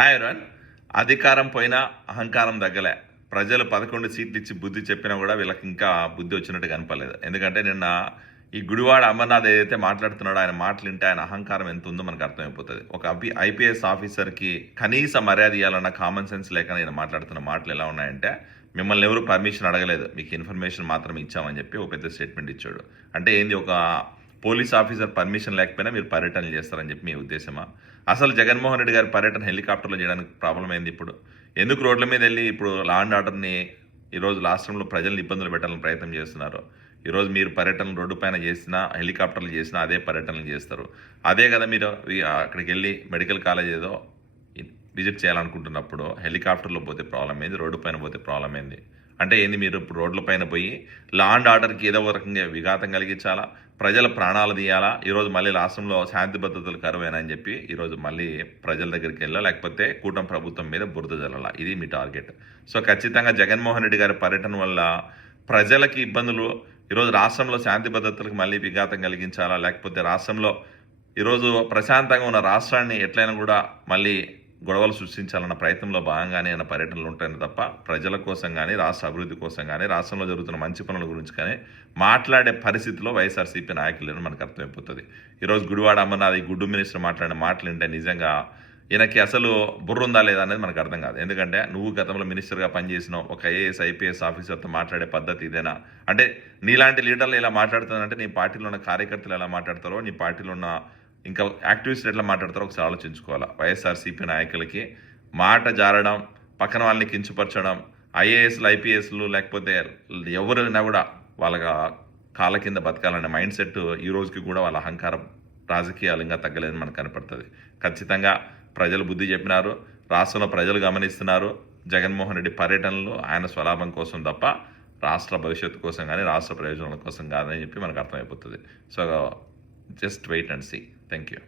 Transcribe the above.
Hi ఎవరన్ అధికారం పోయినా అహంకారం తగ్గలే. ప్రజలు పదకొండు సీట్లు ఇచ్చి బుద్ధి చెప్పినా కూడా వీళ్ళకి ఇంకా బుద్ధి వచ్చినట్టు కనపడలేదు. ఎందుకంటే నిన్న ఈ గుడివాడ అమర్నాథ్ ఏదైతే మాట్లాడుతున్నాడో ఆయన మాటలు వింటే ఆయన అహంకారం ఎంత ఉందో మనకు అర్థమైపోతుంది. ఒక ఐపీఎస్ ఆఫీసర్కి కనీస మర్యాద ఇవ్వాలన్న కామన్ సెన్స్ లేక నేను మాట్లాడుతున్న మాటలు ఎలా ఉన్నాయంటే మిమ్మల్ని ఎవరు పర్మిషన్ అడగలేదు. మీకు ఇన్ఫర్మేషన్ మాత్రం ఇచ్చామని చెప్పి ఒక పెద్ద స్టేట్మెంట్ ఇచ్చాడు. అంటే ఏంది? ఒక పోలీస్ ఆఫీసర్ పర్మిషన్ లేకపోయినా మీరు పర్యటనలు చేస్తారని చెప్పి మీ ఉద్దేశమా? అసలు జగన్మోహన్ రెడ్డి గారి పర్యటన హెలికాప్టర్లో చేయడానికి ప్రాబ్లం అయింది ఇప్పుడు. ఎందుకు రోడ్ల మీద వెళ్ళి ఇప్పుడు లా అండ్ ఆర్డర్ని ఈరోజు రాష్ట్రంలో ప్రజలను ఇబ్బందులు పెట్టాలని ప్రయత్నం చేస్తున్నారు? ఈరోజు మీరు పర్యటన రోడ్డు పైన చేసినా హెలికాప్టర్లు చేసినా అదే పర్యటనలు చేస్తారు. అదే కదా మీరు అక్కడికి వెళ్ళి మెడికల్ కాలేజ్ ఏదో విజిట్ చేయాలనుకుంటున్నప్పుడు హెలికాప్టర్లో పోతే ప్రాబ్లం ఏంది రోడ్డు పైన పోతే ప్రాబ్లం ఏంది అంటే ఏంది మీరు ఇప్పుడు రోడ్ల పైన పోయి లా అండ్ ఆర్డర్కి ఏదో ఒక రకంగా విఘాతం కలిగించాలా? ప్రజల ప్రాణాలు తీయాలా? ఈరోజు మళ్ళీ రాష్ట్రంలో శాంతి భద్రతలు కరువేనా అని చెప్పి ఈరోజు మళ్ళీ ప్రజల దగ్గరికి వెళ్ళా లేకపోతే కూటమి ప్రభుత్వం మీద బురద జల్లాలా? ఇది మీ టార్గెట్. సో ఖచ్చితంగా జగన్మోహన్ రెడ్డి గారి పర్యటన వల్ల ప్రజలకి ఇబ్బందులు ఈరోజు రాష్ట్రంలో శాంతి భద్రతలకు మళ్ళీ విఘాతం కలిగించాలా? లేకపోతే రాష్ట్రంలో ఈరోజు ప్రశాంతంగా ఉన్న రాష్ట్రాన్ని ఎట్లయినా కూడా మళ్ళీ గొడవలు సృష్టించాలన్న ప్రయత్నంలో భాగంగానే ఆయన పర్యటనలు ఉంటాయని తప్ప ప్రజల కోసం కానీ రాష్ట్ర అభివృద్ధి కోసం కానీ రాష్ట్రంలో జరుగుతున్న మంచి పనుల గురించి కానీ మాట్లాడే పరిస్థితిలో వైఎస్ఆర్సీపీ నాయకులు మనకు అర్థమైపోతుంది. ఈరోజు గుడివాడ అమర్నాథ్ ఈ గుడ్డు మినిస్టర్ మాట్లాడిన మాటలు ఏంటంటే నిజంగా ఈయనకి అసలు బుర్ర ఉందా లేదా అనేది మనకు అర్థం కాదు. ఎందుకంటే నువ్వు గతంలో మినిస్టర్గా పనిచేసినావు ఒక ఐఏఎస్ ఐపీఎస్ ఆఫీసర్తో మాట్లాడే పద్ధతి ఇదేనా? అంటే నీలాంటి లీడర్లు ఇలా మాట్లాడుతున్నారంటే నీ పార్టీలో ఉన్న కార్యకర్తలు ఎలా మాట్లాడతారో నీ పార్టీలో ఉన్న ఇంకా యాక్టివిస్టులు ఎట్లా మాట్లాడతారో ఒకసారి ఆలోచించుకోవాలి. వైఎస్ఆర్సీపీ నాయకులకి మాట జారడం పక్కన వాళ్ళని కించపరచడం ఐఏఎస్లు ఐపీఎస్లు లేకపోతే ఎవరైనా కూడా వాళ్ళ కాళ్ళ కింద బతకాలనే మైండ్ సెట్ ఈ రోజుకి కూడా వాళ్ళ అహంకారం రాజకీయాలు ఇంకా తగ్గలేదని మనకు కనపడుతుంది. ఖచ్చితంగా ప్రజలు బుద్ధి చెప్పినారు రాష్ట్రంలో ప్రజలు గమనిస్తున్నారు. జగన్మోహన్ రెడ్డి పర్యటనలు ఆయన స్వలాభం కోసం తప్ప రాష్ట్ర భవిష్యత్తు కోసం కానీ రాష్ట్ర ప్రయోజనాల కోసం కాదని చెప్పి మనకు అర్థమైపోతుంది. So just wait and see. Thank you.